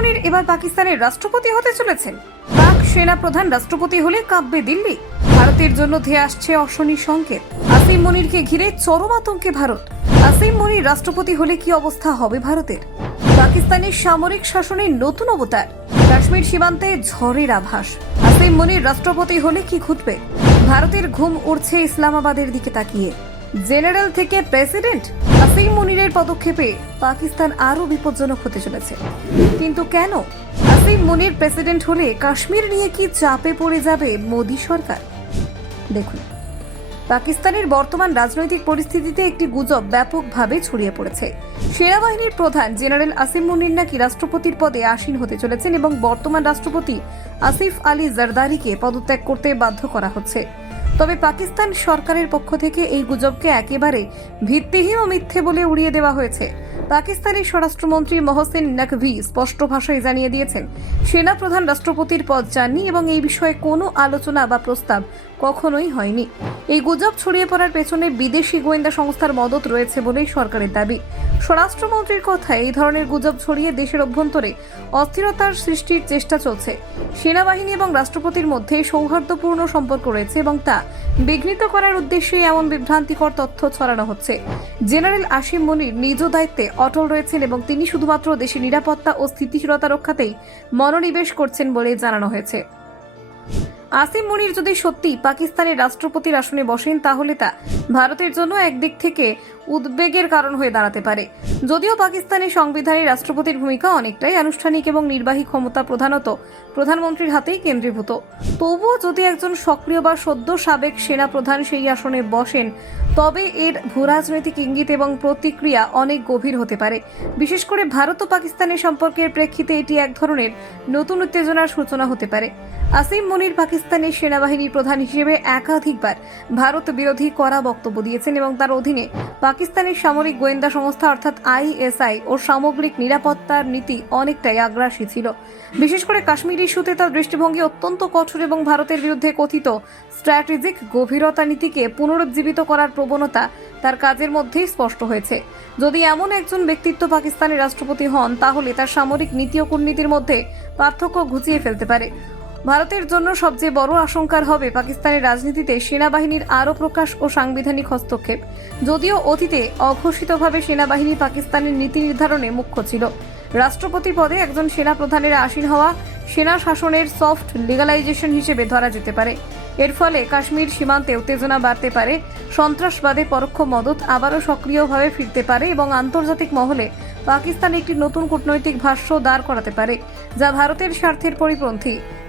মনির এবার পাকিস্তানের রাষ্ট্রপতি হতে চলেছেন। পাক সেনা প্রধান রাষ্ট্রপতি হলে কাঁপবে দিল্লি। ভারতের জন্য ধেয়ে আসছে অশনি সংকেত। আসিম মনিরকে ঘিরে চরম আতঙ্কে ভারত। আসিম মনির রাষ্ট্রপতি হলে কি অবস্থা হবে ভারতের? পাকিস্তানের সামরিক শাসনের নতুন অবতার। কাশ্মীর সীমান্তে ঝড়ের আভাস। আসিম মনির রাষ্ট্রপতি হলে কি ঘটবে? ভারতের ঘুম উড়ছে ইসলামাবাদের দিকে তাকিয়ে। জেনারেল থেকে প্রেসিডেন্ট আসিম মনিরের পদক্ষেপে পাকিস্তান আরও বিপজ্জনক হতে চলেছে। কিন্তু কেন? আসিম মনির প্রেসিডেন্ট হলে কাশ্মীর নিয়ে কি চাপে পড়ে যাবে মোদী সরকার? দেখুন, পাকিস্তানের বর্তমান রাজনৈতিক পরিস্থিতিতে একটি গুজব ব্যাপকভাবে ছড়িয়ে পড়েছে। সেনাবাহিনীর প্রধান জেনারেল আসিম মুনির নাকি রাষ্ট্রপতির পদে আসীন হতে চলেছেন এবং বর্তমান রাষ্ট্রপতি আসিফ আলী জারদারিকে পদত্যাগ করতে বাধ্য করা হচ্ছে। তবে পাকিস্তান সরকারের পক্ষ থেকে এই গুজবকে একেবারে ভিত্তিহীন ও মিথ্যে বলে উড়িয়ে দেওয়া হয়েছে। পাকিস্তানের স্বরাষ্ট্রমন্ত্রী মহসেন নকভি স্পষ্ট ভাষায় জানিয়ে দিয়েছেন, সেনা প্রধান রাষ্ট্রপতির পদ চাননি এবং এই বিষয়ে কোনো আলোচনা বা প্রস্তাব কখনোই হয়নি। এই গুজব ছড়িয়ে পড়ার পেছনে বিদেশি গোয়েন্দা সংস্থার মদত রয়েছে বলেই সরকারের দাবি। স্বরাষ্ট্রমন্ত্রীর কথায় এই ধরনের গুজব ছড়িয়ে দেশের অভ্যন্তরে অস্থিরতার সৃষ্টির চেষ্টা চলছে। সেনাবাহিনী এবং রাষ্ট্রপতির মধ্যে সৌহার্দ্যপূর্ণ সম্পর্ক রয়েছে এবং তা বিঘ্নিত করার উদ্দেশ্যে এমন বিভ্রান্তিকর তথ্য ছড়ানো হচ্ছে। জেনারেল আসিম মনির নিজ দায়িত্বে অটল রয়েছেন এবং তিনি শুধুমাত্র দেশের নিরাপত্তা ও স্থিতিশীলতা রক্ষাতেই মনোনিবেশ করছেন বলে জানানো হয়েছে। আসিম মনির যদি সত্যি পাকিস্তানের রাষ্ট্রপতির আসনে বসেন, তাহলে তা ভারতের জন্য একদিক থেকে উদ্বেগের কারণ হয়ে দাঁড়াতে পারে। যদিও পাকিস্তানের সংবিধানে রাষ্ট্রপতির ভূমিকা অনেকটাই আনুষ্ঠানিক এবং নির্বাহী ক্ষমতা প্রধানত প্রধানমন্ত্রীর হাতেই কেন্দ্রীভূত। তবুও যদি একজন সক্রিয় বা সদ্য সাবেক সেনা প্রধান সেই আসনে বসেন, তবে এর ভূরাজনৈতিক ইঙ্গিত এবং প্রতিক্রিয়া অনেক গভীর হতে পারে। বিশেষ করে ভারত ও পাকিস্তানের সম্পর্কের প্রেক্ষিতে এটি এক ধরনের নতুন উত্তেজনার সূচনা হতে পারে। আসিম মনির পাকিস্তানের সেনাবাহিনীর প্রধান হিসেবে একাধিকবার ভারত বিরোধী কড়া বক্তব্য দিয়েছেন এবং তার অধীনে পাকিস্তানের সামরিক গোয়েন্দা সংস্থা অর্থাৎ আইএসআই ও সামগ্রিক নিরাপত্তার নীতি অনেকটাই আগ্রাসী ছিল। বিশেষ করে কাশ্মীর ইস্যুতে তার দৃষ্টিভঙ্গি অত্যন্ত কঠোর এবং ভারতের বিরুদ্ধে কথিত স্ট্র্যাটেজিক গভীরতা নীতিকে পুনরুজ্জীবিত করার প্রবণতা তার কাজের মধ্যেই স্পষ্ট হয়েছে। যদি এমন একজন ব্যক্তিত্ব পাকিস্তানের রাষ্ট্রপতি হন, তাহলে তার সামরিক নীতি ও কূটনীতির মধ্যে পার্থক্য ঘুচিয়ে ফেলতে পারে। ভারতের জন্য সবচেয়ে বড় আশঙ্কার হবে পাকিস্তানের রাজনীতিতে সেনাবাহিনীর আরও প্রকাশ ও সাংবিধানিক হস্তক্ষেপ। যদিও অতীতে অঘোষিতভাবে সেনাবাহিনী পাকিস্তানের নীতি নির্ধারণে মুখ্য ছিল। রাষ্ট্রপতি পদে একজন সেনা প্রধানের আসীন হওয়া সেনা শাসনের সফট লিগালাইজেশন হিসেবে ধরা যেতে পারে। এর ফলে কাশ্মীর সীমান্তে উত্তেজনা বাড়তে পারে, সন্ত্রাসবাদে পরোক্ষ মদত আবারও সক্রিয়ভাবে ফিরতে পারে এবং আন্তর্জাতিক মহলে পাকিস্তান একটি নতুন কূটনৈতিক ভাষ্য দাঁড় করাতে পারে, যা ভারতের স্বার্থের পরিপন্থী।